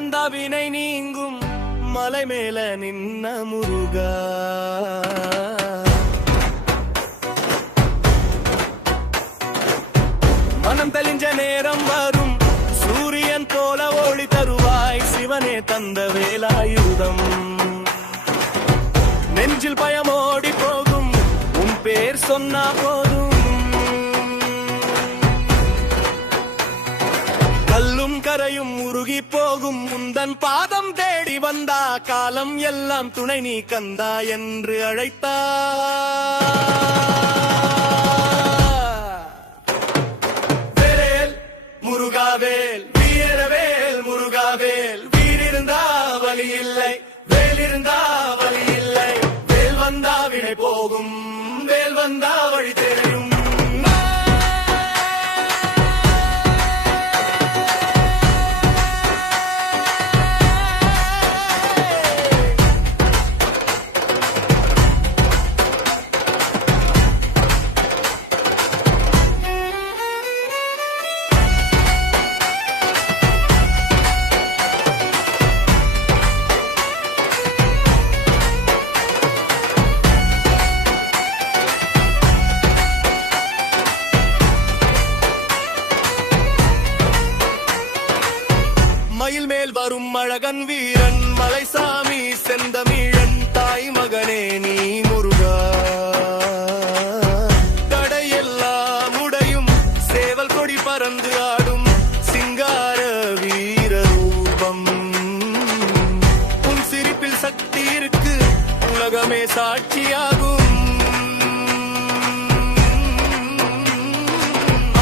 வந்தா வினை நீங்கும் மலை மேல நின்ன முருகா. மனம் தெளிஞ்ச நேரம் வரும் சூரியன் போல ஒளி தருவாய் சிவனே தந்த வேலாயுதம். நெஞ்சில் பயமோடி போகும் உன் பேர் சொன்னா போதும். கல்லும் கரையும் உருகி போகும் உந்தன் பாதம் தேடி வந்தா காலம் எல்லாம் துணை நீ கந்தா என்று அழைத்தா. வேல் முருகாவேல் வீரவேல் முருகாவேல் வீரிருந்தா வலி இல்லை வேல் இருந்தா வலி இல்லை. வேல் வந்தா வினை போகும் வேல் வந்தா வழி தெரியும். மயில் மேல் வரும் அழகன் வீரன் மலைசாமி செந்தமிழன் தாய் மகனே நீ முருகா. தடையெல்லாம் உடையும் சேவல் கொடி பறந்து ஆடும் சிங்கார வீர ரூபம். உன் சிரிப்பில் சக்தி இருக்கு உலகமே சாட்சியாகும்.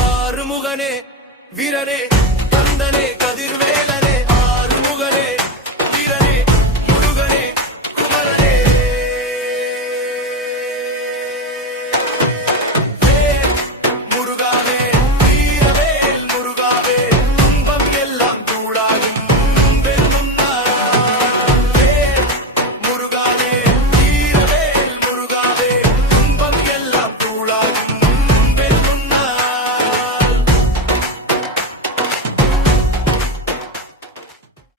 ஆறுமுகனே வீரனே கந்தனே கதிர்வேல